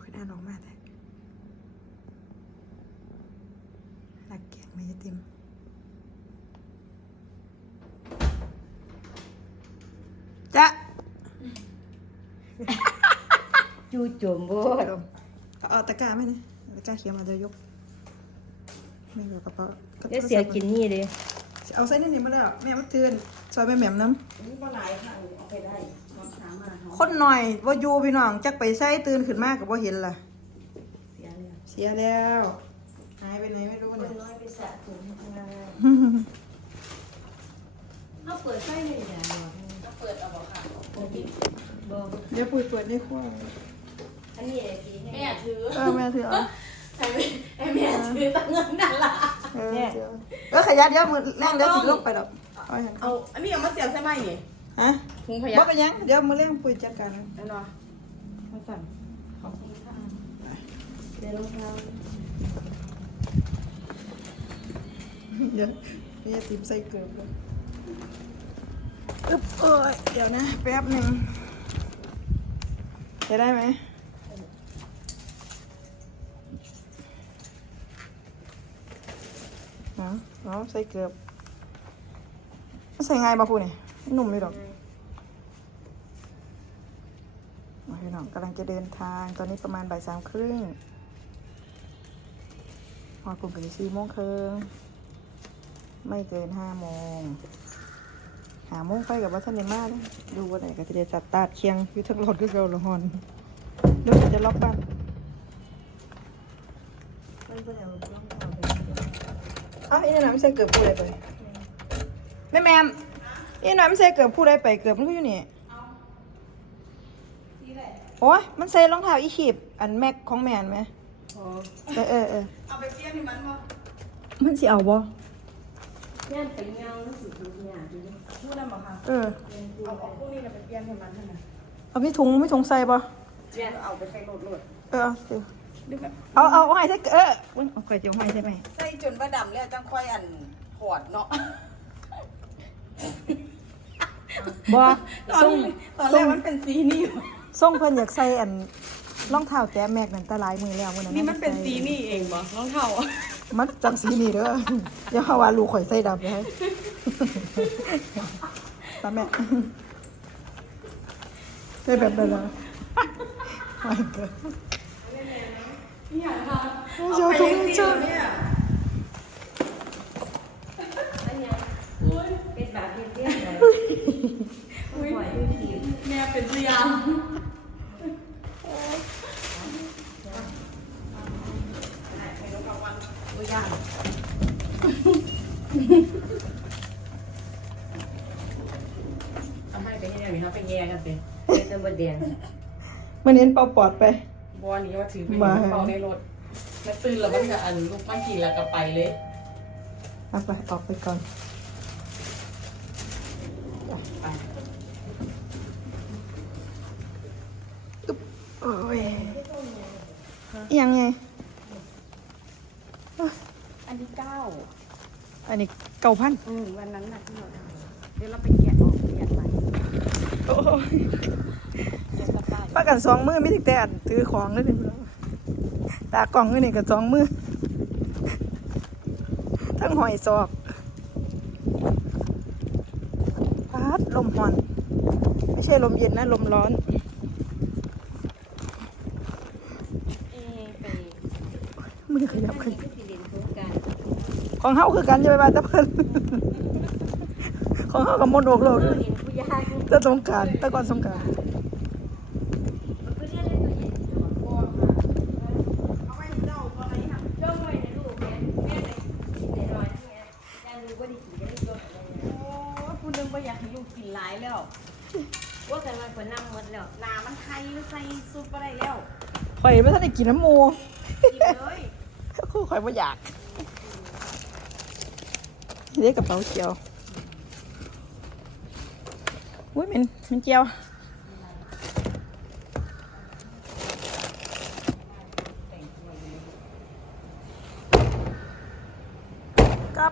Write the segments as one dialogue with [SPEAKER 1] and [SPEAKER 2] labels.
[SPEAKER 1] ขึ้นอ่านออกมาแต่หลักแกงไม่เต็มจ๊ะ
[SPEAKER 2] จูโจมโบด
[SPEAKER 1] เอาตะกร้าไหมเนี่ยตะกร้าเขียวมาจะยกไม่รู้กระเป๋า
[SPEAKER 2] เดี๋ยวเสียกินนี่เลย
[SPEAKER 1] เอาไส้นี่มาแล้วแม่มาเตือนซอยแม่แหม่มน้ำ
[SPEAKER 2] นี่ปลาไหลค่ะเอาไปได้ความสามารถ
[SPEAKER 1] คนหน่อยว่าอยู่พี่น้องจักไปไส้ตื่นขึ้นมากกับว่าเห็นล่ะ
[SPEAKER 2] เสียแล้ว
[SPEAKER 1] หายไปไหนไม่รู้
[SPEAKER 2] คน
[SPEAKER 1] เนี่ย
[SPEAKER 2] น้อยไปสะสมทำงานเอาเปิดไฟเลยอย่าเอาเปิดเอาบอกค่ะบอก
[SPEAKER 1] เดี๋ยวปุ๋ยเปิดได้ขั้ว
[SPEAKER 2] อันนี้ทีให้
[SPEAKER 3] แม่ถือ
[SPEAKER 1] แม่ถือเอา
[SPEAKER 3] ให้แม่ถือตั้งเงินนั่นละ
[SPEAKER 1] ขยันเดี๋ยวมือแรงเดี๋ยวถึงลงไปดอก
[SPEAKER 3] เอาอันนี้เอามาเสียบใช่ไหมนี่
[SPEAKER 1] ฮะ
[SPEAKER 3] ถุงขยะ
[SPEAKER 1] บ่เป็นยังเดี๋ยวมือแรงปุ๋ยจัดการ
[SPEAKER 3] แน่นอนมาสั่นขอบคุณค่ะ
[SPEAKER 2] เดี๋ยวรองเท้า
[SPEAKER 1] เดี๋ยวพี่จะติมใส่เกลือเลยอึ๊บเอ้ยเดี๋ยวนะแป๊บหนึ่งจะได้ไหมเอาใส่เกลือใส่ไงบ้าพูเนี่ยหนุ่มเลยดอกพี่น้องกำลังจะเดินทางตอนนี้ประมาณบ่าย 3:30พอกลุ่มกัน4:30ไม่เกิน5:005:00ไปกับวัฒนมาเลยดูว่าไหนก็จะได้จัดตาดเคียงอยู่ทั้งรถก็เกลละฮอนเดี๋ยวจะล็อกบ้าน
[SPEAKER 2] มันก็เอารองเท้าไป
[SPEAKER 1] อ้าวอีนี่น้ำใส่เกือบผู้ใดไปแม่แม่อีน้ำใส่เกือบผู้ใดไปเกือบมันก็อยู่นี่โอ้ยมันใส่รองเท้าอีขีบอันแม็กของแมนไหมเออ
[SPEAKER 3] เอาไปเปลี่ยนให้มันบ่
[SPEAKER 1] มันสิเอาบ่
[SPEAKER 2] แม่ไปเงารู้สึกทุกอย่างดี
[SPEAKER 3] พูดนั่นบ่ค่ะ เอาพวกนี้ไปเปลี่ยนให้มันเท่านั้น
[SPEAKER 1] เอาพี่ถุงใส่บ่
[SPEAKER 3] เปลี่ยนเอาไปใส่โหลด
[SPEAKER 1] เอาให้ใส่เอาไข่เจียวให้ใช่ไหม
[SPEAKER 3] ใส่จนว่าดำแล้วจังค่อยอันหอดเนาะ
[SPEAKER 1] บ่
[SPEAKER 3] ตอนแรกมันเป็นสีนี่
[SPEAKER 1] ส่งเพิ่นอยากใส่อันรองเท้าแตะแม็กนั่นตะลายมือแล้วมื้อนั้น
[SPEAKER 3] นี่มันเป็นสีนี่เองบ่รองเท้า
[SPEAKER 1] มันจังสีนี่เด้ออย่าหาว่าลูกข่อยใส่ดำเลยตาแม่ได้แบบนั้นล่ะไม่เกิด
[SPEAKER 3] นี่อย่างค่ะ
[SPEAKER 1] เจ้าทุกเจ้า
[SPEAKER 3] เนี่ย
[SPEAKER 2] อันนี้เป็นแบบเรียบๆเลยปล่อยให้ขีด
[SPEAKER 3] แม่เป็นพยาน
[SPEAKER 2] ตัวย่างทำให้ไปที่ไหนเขาไปแย่กันเป็นเป็นตะบดแดง
[SPEAKER 1] มันเน้นเป่าปอดไป
[SPEAKER 3] บัวนี้ว่าถือไปเป่าในรถแล้วตื่นแล้วมันก็อันลุกมาขี่แล้วก็ไปเลย
[SPEAKER 1] เอาไปออกไปก่อน
[SPEAKER 3] ไป
[SPEAKER 1] โอ้ยยังไง
[SPEAKER 3] อันที่9
[SPEAKER 1] อันนี้9,000
[SPEAKER 3] วันนั้นน่ะที่เราทำเดี๋ยวเราไปแกะออกแกะใหม่
[SPEAKER 1] โอ้ยป้ากัน2 มือไม่ถึงแต่อันถือของเลยนี่ตากล่องนี่กับ2 มือทั้งหอยซอกพัดลมหอนไม่ใช่ลมเย็นนะลมร้อนมือขยับขึ้นของเฮาคือกันจะไปบ้านตะเพิ่นของเฮากับมนต์โอกโลกตะสงกรานต์ตะก่อนสงกรานต์
[SPEAKER 3] เอาไว้เจ้าอะไรค่ะโอ้คุณนึงว่าอยากให้ลูกกินหลายแล้ว
[SPEAKER 2] ว่าแต่มันคนนั่งหมดแล้ว
[SPEAKER 3] นามันไทยใส่ซุปอะไรแล้ว
[SPEAKER 1] ข่อยไม่ทันได้กินน้ำหมู
[SPEAKER 3] กินเลย
[SPEAKER 1] คือข่อยไม่อยากเรียกกระเป๋าเจียวอุ้ยมันเจียวกับ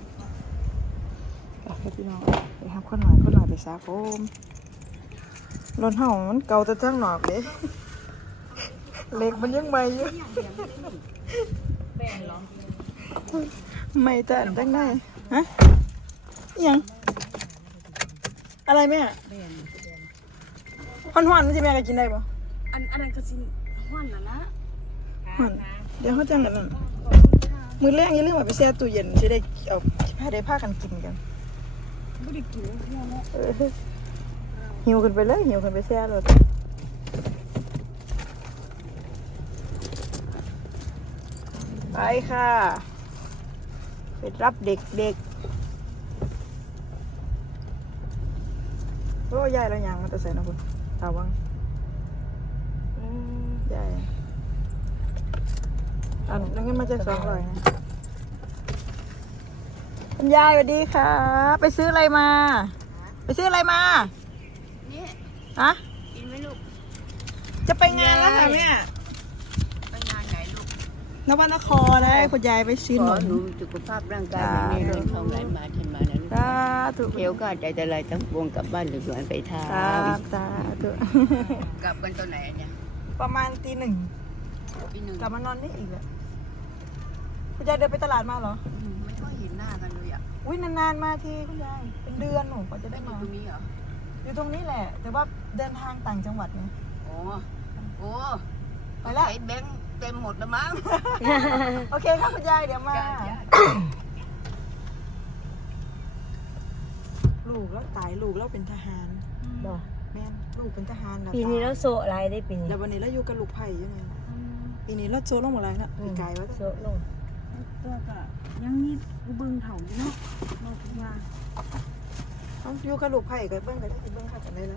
[SPEAKER 1] พี่น้องไปทำข้าวหน่อยไปซาโฟมรถเห่ามันเก่าแต่ทั้งหนอกเลยเหล็กมันยังใหม่อยู่
[SPEAKER 3] แบ่งเหรอ
[SPEAKER 1] ใหม่แต่อันตั้งได้ฮะอิหยังอะไรแม่
[SPEAKER 3] แบ่ง
[SPEAKER 1] ฮ้อนๆมันสิแม่ก็กินได้บ่
[SPEAKER 2] อันนั้นก็สิห้วนละ
[SPEAKER 1] ฮ้อนเดี๋ยวเขาจังกันนั่นมื้อแรกอย่าลืมเอาไปแช่ตู้เย็นสิได้เอาได้พากันกินกัน
[SPEAKER 2] ไม่ได้กินเนาะ
[SPEAKER 1] เออหิวกันไปเลยหิวกันไปแช่รถไปค่ะไปรับเด็กๆโอ้ยายเรายังมาแต่ใส่นะคุณตาวังยายอันนั่นก็มาจาก200นะคุณยายสวัสดีค่ะ ไปซื้ออะไรมา ไปซื้ออะไรมา
[SPEAKER 2] นี่
[SPEAKER 1] ฮะ
[SPEAKER 2] กินไหมลูก
[SPEAKER 1] จะไปงานแล้วค่ะแม่
[SPEAKER 2] ไปงานไหนลูก
[SPEAKER 1] นวนครนะคุณยายไปซื้อ
[SPEAKER 4] ข
[SPEAKER 1] หน
[SPEAKER 4] อ
[SPEAKER 1] ม
[SPEAKER 4] หนูสุขภาพร่างกายไม่มีโรคทองไหลมาเช่นมานะลูก
[SPEAKER 1] สาธุ
[SPEAKER 4] เที่ยวก็ใจแต่ไรทั้งปวงกลับบ้านหรือสวนไปทา
[SPEAKER 1] สาธุ
[SPEAKER 4] กลับกันตอนไหนเนี่ย
[SPEAKER 1] ประมาณตี 1
[SPEAKER 4] ปีหนึ่ง
[SPEAKER 1] กลับมานอนนี่อีกแล้วคุณยายเดินไปตลาดมาเหรอ
[SPEAKER 4] ไม่ค่อยเห็นหน้ากันเลยอ่ะ
[SPEAKER 1] อุ้ยนานๆมาทีคุณยายเป็นเดือนหนูกว่าจะได้
[SPEAKER 4] อยู่
[SPEAKER 1] มา
[SPEAKER 4] ตรงนี้เหรอ
[SPEAKER 1] อยู่ตรงนี้แหละ แต่ว่าเดินทางต่างจังหวัดไง
[SPEAKER 4] โอ้
[SPEAKER 1] ไปแล้ว
[SPEAKER 4] ไอ้แบงค์เต็มหมดแล้วมั้ง
[SPEAKER 1] โอเคครับคุณยายเดี๋ยวมา ลูกแล้วตายลูกแล้วเป็นทหาร
[SPEAKER 2] บ่
[SPEAKER 1] แม่นลูกเป็นทหารนะ
[SPEAKER 2] ปีนี้เราโซอะไรได้ปีนี้
[SPEAKER 1] แล้ววันนี้เราอยู่กับลูกไผ่อยู่ไงปีนี้เราโซลงหมดแล้วนะปีกายว่า
[SPEAKER 2] โซลง
[SPEAKER 5] ตัวก็ยังมีกูเบิ่งเถาอยู่เนาะเราคิดว่า
[SPEAKER 1] เอาอยู่กับลูกไผ่ก็เบิ้งก็ได้เบิ้งค่ะกันได้แล้ว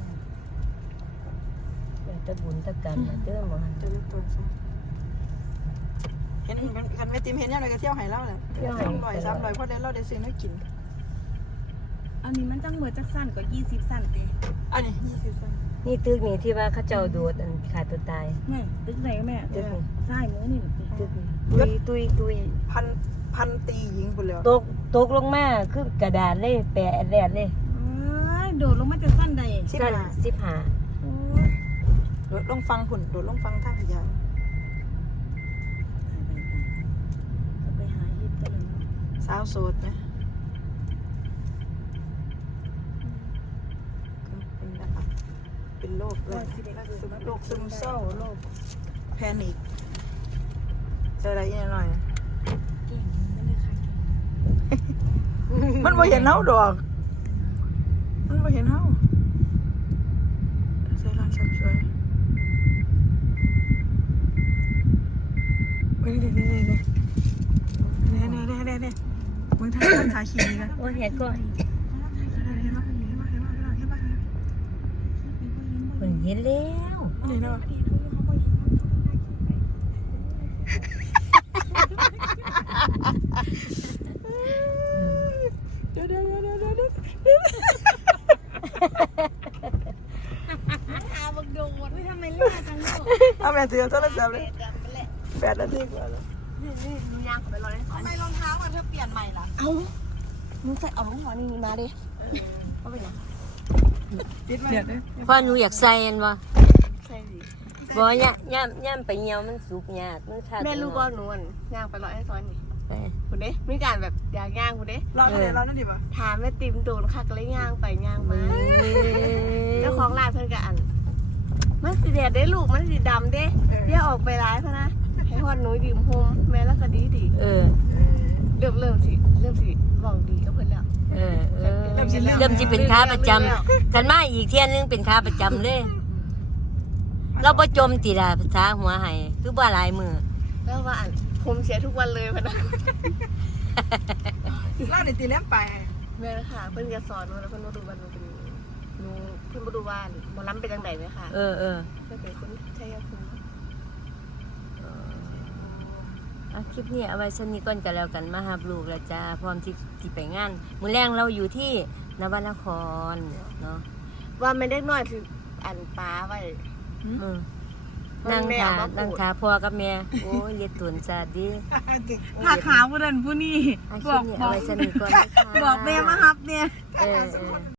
[SPEAKER 2] ตะบุญตะกันเตื้อหมอ
[SPEAKER 1] จะเริ่มต้นซะเห็นกันไปติมเห็นยังไงก็เที่ยวไห้เล่าเลย200-300พอได้เราได้ซื้อน้ำกิน
[SPEAKER 5] อันนี้มันจังเหมือนจักสั้นก็20สั้นติ
[SPEAKER 1] อันนี้20บาท
[SPEAKER 2] นี่ตึกนี่ที่ว่าเขาเจ้าโดดอันขาดตัวตาย
[SPEAKER 5] แม่ตึกไหนแม่
[SPEAKER 2] ตึกนี่
[SPEAKER 5] ซ้ายมือนี่ติ
[SPEAKER 2] ตึกนี่ตุย
[SPEAKER 1] พันตีหญิงพุ่นแล้ว
[SPEAKER 2] ตกลงมาคือกระดาษเลยแปะแดดเลย
[SPEAKER 5] เอ้ยโดดลงมาจะสั้นใด
[SPEAKER 2] สั้น15
[SPEAKER 5] โอ้ย
[SPEAKER 1] โดดลงฟังพุ่นโดดลงฟังทางขยะ
[SPEAKER 5] ก็ไปหาเฮ็ดกันเลยเนาะ
[SPEAKER 1] สาวโสดนะเป็นแบบเป็นโรคเลยโรคซึมเศร้าโรคแพนิคใจอะไรอีกหน่อย
[SPEAKER 5] เก่งมันเลยค่ะเก่ง
[SPEAKER 1] มันบ่เห็นเฮาดอก มันบ่เห็นเฮาใส่ร้านเสริมสวยเว้ยนี่มึงถ่ายคนถ่ายขี้นี่นะ
[SPEAKER 2] โอ้เฮ็ดก็เพิ่นเห็นแล้ว
[SPEAKER 1] นี่เนาะเดี๋ยว
[SPEAKER 5] อาบักโดดไม่ทำไมเล่นจังเนาะ
[SPEAKER 1] เอาแม่ถือโทรศัพท์เลย8 นาทีกว่าแล้ว
[SPEAKER 5] นี่หนูย่างเข้าไปรอเลยทำไมรองเท้ามันเธอเปลี่ยนใหม่ล่ะเอ้าหนูใส่เอารองเท้านี่มาดิเอาไปไหน
[SPEAKER 1] ปิดไหม
[SPEAKER 2] เพราะหนูอยากใส่อันบ่
[SPEAKER 5] ใส่ดิ
[SPEAKER 2] บ่ย่ำไปเหี่ยวมันสุกยากมันขาด
[SPEAKER 5] แม่รู้บ่หนูย่างไปรอให้ซ้อนนี่
[SPEAKER 2] เออ
[SPEAKER 5] คุณเด้มีการแบบอยากย่างคุณเด้
[SPEAKER 1] รอเดี๋ยวรอนั่นดิบ่
[SPEAKER 5] ถามแม่ติมโดนคักเลยย่างไปย่างมาเจ้าของร้านเพิ่นก็อันมันสีแดดได้ลูกมันสีดำเด้เดี๋ยวออกไปร้ายพะนะให้ฮอดหนูยืมโฮมแม่แล้วก็ดี
[SPEAKER 2] เออ
[SPEAKER 5] เริ่มสิบอกดีก็เพิ่นแล้ว
[SPEAKER 2] เริ่มสิเป็นค้าประจำกันมาอีกเที่ยนึงเป็นค้าประจำเลย เราบ่จมติล่ะภาษาหัวไห้คือบ่หลายมือ
[SPEAKER 5] แล้วว่าอันผมเสียทุกวันเลยพะนะ
[SPEAKER 1] รอเดี๋ยวตีเล่มไป
[SPEAKER 5] แม่ค่ะเพิ่นก็สอนว่าเพิ่นบ่รู้ว่าหนูเป็นหนูเพิ่นบ่รู้ว่าหมอลำเป็นจังได๋แม่ค่ะ
[SPEAKER 2] เออ
[SPEAKER 5] เพิ่นเป็นคนชัยภูมิ
[SPEAKER 2] คลิปนี้เอาไว้ชั้นนี้ก่อนกันแล้วกันมาหาลูกแล้วจ้าพร้อมที่ไปงานมื้อแรงเราอยู่ที่นวนครเนาะ
[SPEAKER 5] ว่าไม่ได้น้อยถืออันป้าไว้
[SPEAKER 2] นั่งขาพ่อกับแม่โอ้ยเลียดตุนซาดี
[SPEAKER 5] ผ้าขาวผู้นั้นผู้นี้
[SPEAKER 2] คลิปนี้เอาไว้ชั้นนี้ก่อนนะคะ
[SPEAKER 5] บอกแม่มาฮับเนี่ย
[SPEAKER 2] เออ